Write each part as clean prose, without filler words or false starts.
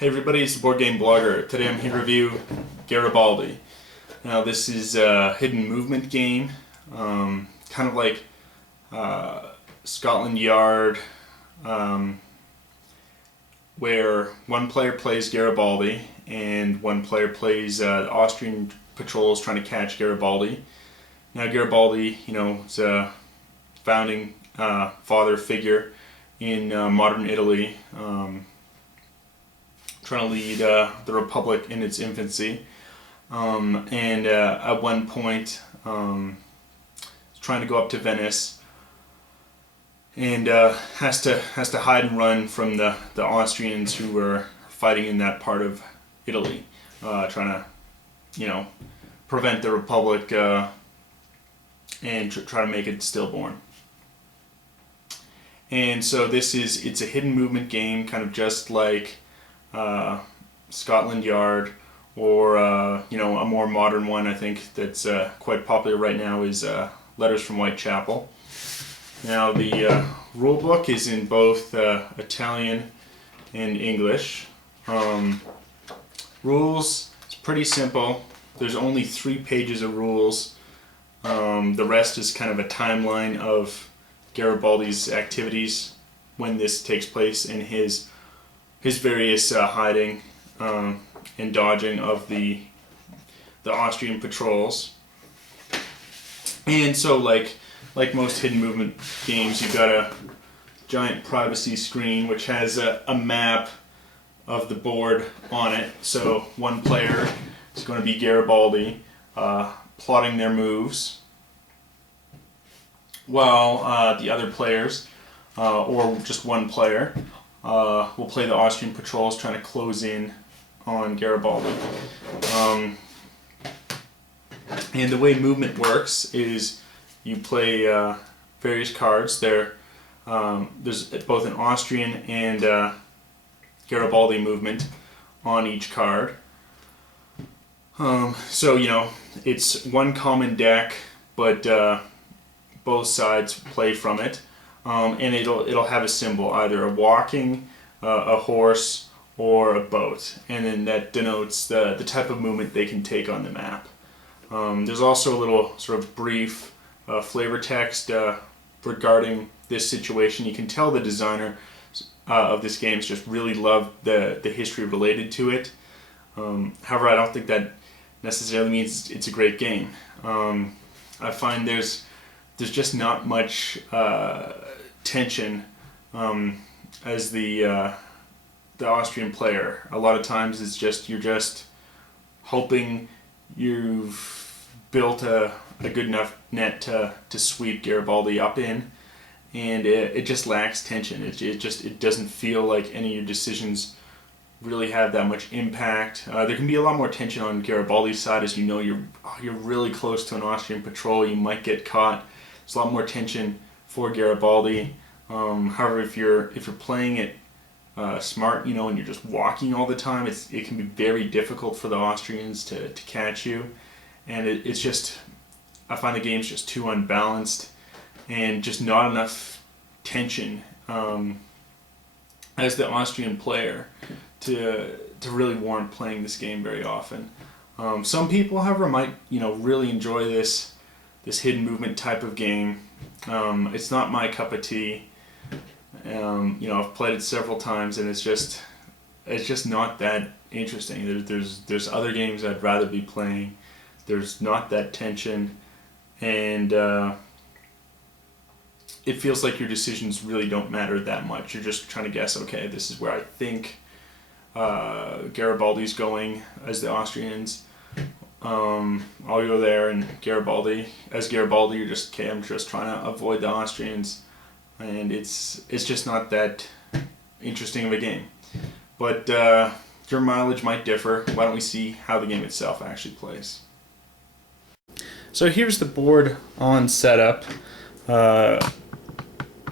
Hey everybody, it's the Board Game Blogger. Today I'm here to review Garibaldi. Now this is a hidden movement game, kind of like Scotland Yard, where one player plays Garibaldi and one player plays the Austrian patrols trying to catch Garibaldi. Now Garibaldi, is a founding father figure in modern Italy. Trying to lead the Republic in its infancy, and at one point trying to go up to Venice, and has to hide and run from the Austrians who were fighting in that part of Italy, trying to prevent the Republic and try to make it stillborn. And so it's a hidden movement game, kind of just like Scotland Yard, or a more modern one I think that's quite popular right now is Letters from Whitechapel. Now the rule book is in both Italian and English. Rules, it's pretty simple. There's only 3 pages of rules. The rest is kind of a timeline of Garibaldi's activities when this takes place in his various hiding and dodging of the Austrian patrols. And so like most hidden movement games, you've got a giant privacy screen which has a map of the board on it. So one player is going to be Garibaldi, plotting their moves, while the other players, or just one player, we'll play the Austrian patrols trying to close in on Garibaldi. And the way movement works is you play various cards. There's both an Austrian and Garibaldi movement on each card. So it's one common deck, but both sides play from it. And it'll have a symbol, either a walking, a horse, or a boat, and then that denotes the type of movement they can take on the map. There's also a little sort of brief flavor text regarding this situation. You can tell the designer of this game just really loved the history related to it. However, I don't think that necessarily means it's a great game. I find there's just not much tension as the Austrian player. A lot of times it's just you're just hoping you've built a good enough net to sweep Garibaldi up in, and it just lacks tension. It doesn't feel like any of your decisions really have that much impact. There can be a lot more tension on Garibaldi's side, as you're really close to an Austrian patrol. You might get caught. There's a lot more tension for Garibaldi. However, if you're playing it smart, and you're just walking all the time, it can be very difficult for the Austrians to catch you, and it's just, I find the game's just too unbalanced and just not enough tension as the Austrian player to really warrant playing this game very often. Some people, however, might really enjoy this hidden movement type of game. It's not my cup of tea. I've played it several times, and it's just not that interesting. There's other games I'd rather be playing. There's not that tension, and it feels like your decisions really don't matter that much. You're just trying to guess, okay, this is where I think Garibaldi's going as the Austrians. I'll go there, and as Garibaldi, you're just, okay, I'm just trying to avoid the Austrians, and it's just not that interesting of a game. But your mileage might differ. Why don't we see how the game itself actually plays? So here's the board on setup.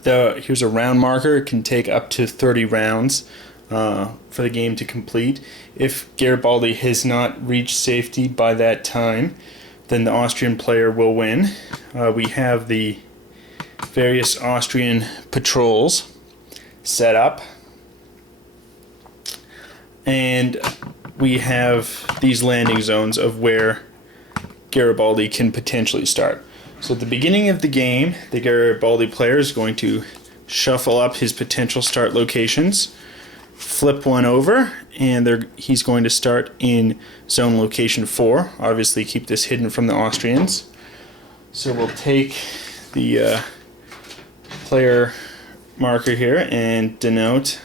Here's a round marker. It can take up to 30 rounds for the game to complete. If Garibaldi has not reached safety by that time, then the Austrian player will win. We have the various Austrian patrols set up, and we have these landing zones of where Garibaldi can potentially start. So at the beginning of the game, the Garibaldi player is going to shuffle up his potential start locations, flip one over, and he's going to start in zone location 4. Obviously keep this hidden from the Austrians. So we'll take the player marker here and denote,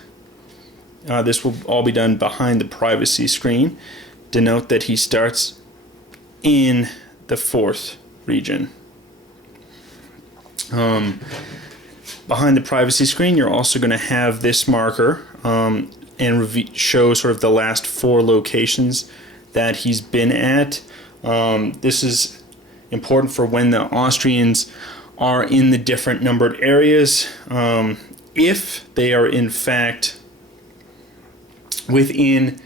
this will all be done behind the privacy screen, denote that he starts in the 4th region. Behind the privacy screen, you're also going to have this marker and show sort of the last 4 locations that he's been at. This is important for when the Austrians are in the different numbered areas. If they are in fact within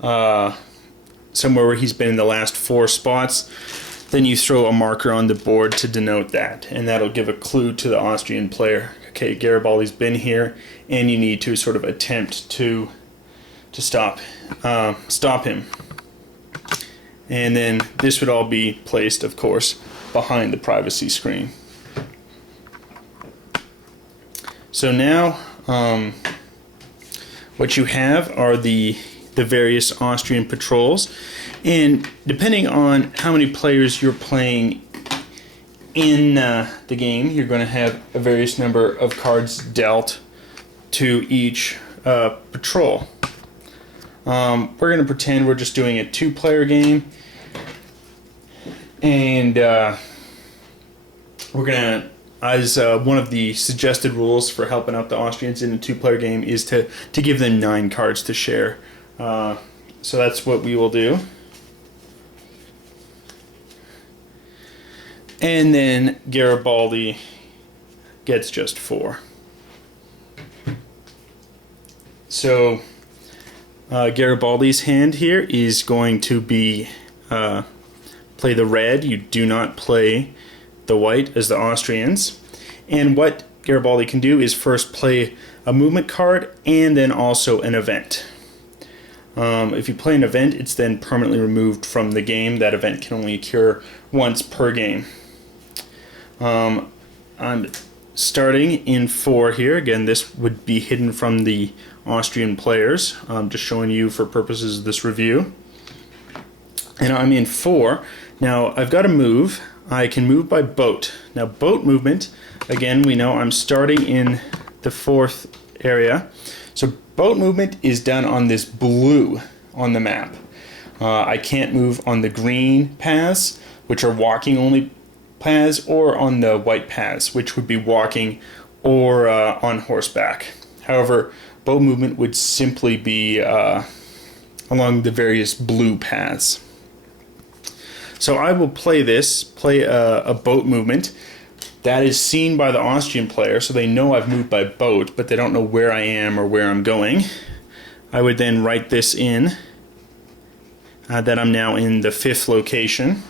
somewhere where he's been in the last 4 spots, then you throw a marker on the board to denote that, and that'll give a clue to the Austrian player. Okay, Garibaldi's been here, and you need to sort of attempt to stop him. And then this would all be placed, of course, behind the privacy screen. So now what you have are the various Austrian patrols, and depending on how many players you're playing in the game, you're going to have a various number of cards dealt to each patrol. We're going to pretend we're just doing a 2-player game, and we're going to, as one of the suggested rules for helping out the Austrians in a 2-player game, is to give them 9 cards to share. So that's what we will do. And then Garibaldi gets just 4. So Garibaldi's hand here is going to be play the red. You do not play the white as the Austrians. And what Garibaldi can do is first play a movement card and then also an event. If you play an event, it's then permanently removed from the game. That event can only occur once per game. I'm starting in 4 here. Again, this would be hidden from the Austrian players. Just showing you for purposes of this review. And I'm in 4. Now, I've got to move. I can move by boat. Now, boat movement, again, we know I'm starting in the 4th area. So boat movement is done on this blue on the map. I can't move on the green paths, which are walking only paths, or on the white paths, which would be walking or on horseback. However, boat movement would simply be along the various blue paths. So I will play a boat movement. That is seen by the Austrian player, so they know I've moved by boat, but they don't know where I am or where I'm going. I would then write this in, that I'm now in the 5th location.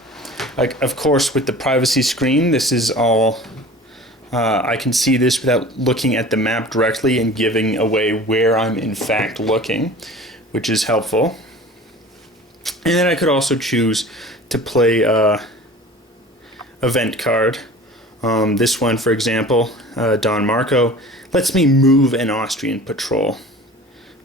Of course, with the privacy screen, this is all, I can see this without looking at the map directly and giving away where I'm in fact looking, which is helpful. And then I could also choose to play event card. This one, for example, Don Marco, lets me move an Austrian patrol.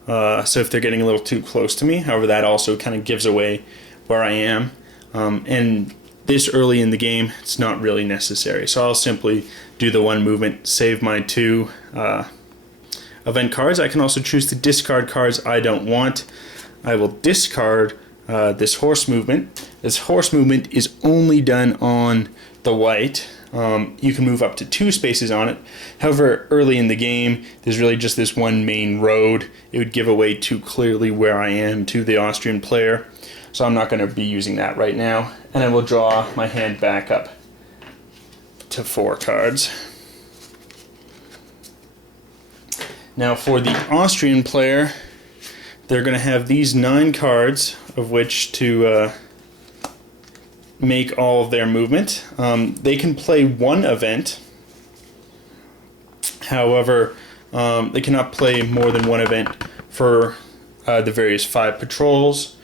So if they're getting a little too close to me, however, that also kind of gives away where I am. And this early in the game, it's not really necessary. So I'll simply do the 1 movement, save my 2 event cards. I can also choose to discard cards I don't want. I will discard this horse movement. This horse movement is only done on the white. You can move up to 2 spaces on it. However, early in the game, there's really just this one main road. It would give away too clearly where I am to the Austrian player. So I'm not going to be using that right now. And I will draw my hand back up to 4 cards. Now for the Austrian player, they're going to have these 9 cards of which to make all of their movement. They can play 1 event. However, they cannot play more than 1 event for the various 5 patrols.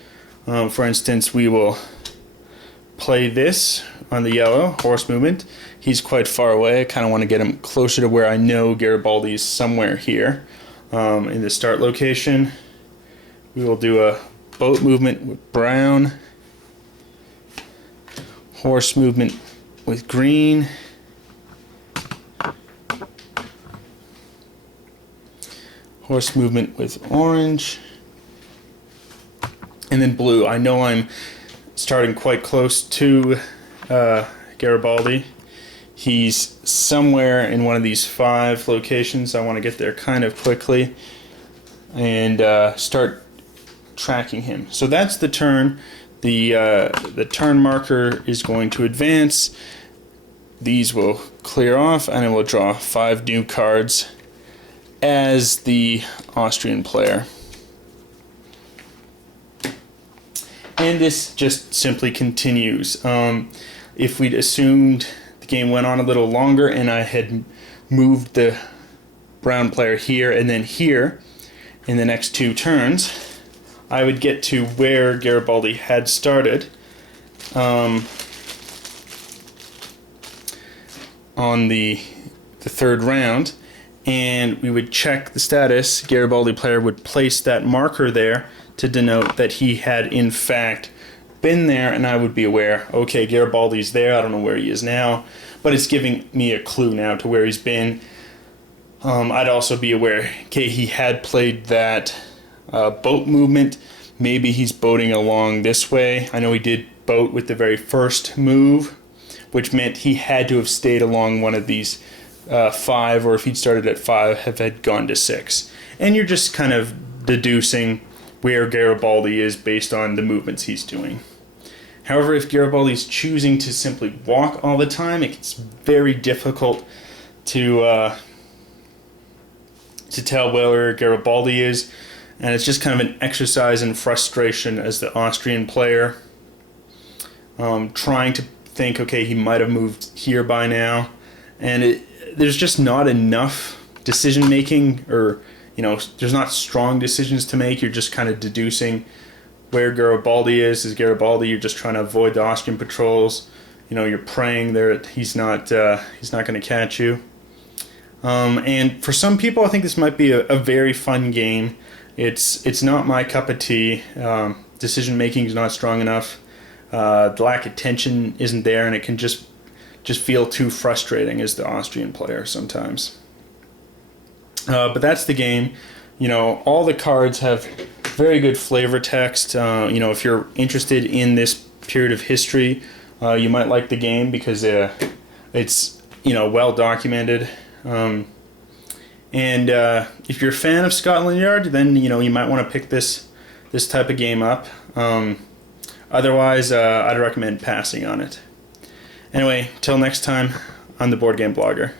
For instance, we will play this on the yellow, horse movement. He's quite far away. I kind of want to get him closer to where I know Garibaldi is somewhere here in the start location. We will do a boat movement with brown, horse movement with green, horse movement with orange, and then blue. I know I'm starting quite close to Garibaldi. He's somewhere in one of these 5 locations. I want to get there kind of quickly and start tracking him. So that's the turn. The turn marker is going to advance. These will clear off, and I will draw 5 new cards as the Austrian player. And this just simply continues. If we'd assumed the game went on a little longer and I had moved the brown player here and then here in the next 2 turns, I would get to where Garibaldi had started on the 3rd round, and we would check the status. Garibaldi player would place that marker there to denote that he had in fact been there, and I would be aware, okay, Garibaldi's there. I don't know where he is now, but it's giving me a clue now to where he's been. I'd also be aware, okay, he had played that boat movement. Maybe he's boating along this way. I know he did boat with the very first move, which meant he had to have stayed along one of these 5, or if he'd started at 5, had gone to 6. And you're just kind of deducing where Garibaldi is based on the movements he's doing. However, if Garibaldi's choosing to simply walk all the time, it's very difficult to tell where Garibaldi is, and it's just kind of an exercise in frustration as the Austrian player, trying to think, okay, he might have moved here by now, and there's just not enough decision making, or there's not strong decisions to make. You're just kind of deducing where Garibaldi is. Is Garibaldi? You're just trying to avoid the Austrian patrols. You're praying there he's not going to catch you. And for some people, I think this might be a very fun game. It's not my cup of tea. Decision making is not strong enough. The lack of tension isn't there, and it can just feel too frustrating as the Austrian player sometimes. But that's the game. All the cards have very good flavor text. If you're interested in this period of history, you might like the game because it's well documented. And if you're a fan of Scotland Yard, then you might want to pick this type of game up. Otherwise, I'd recommend passing on it. Anyway, till next time, I'm the Board Game Blogger.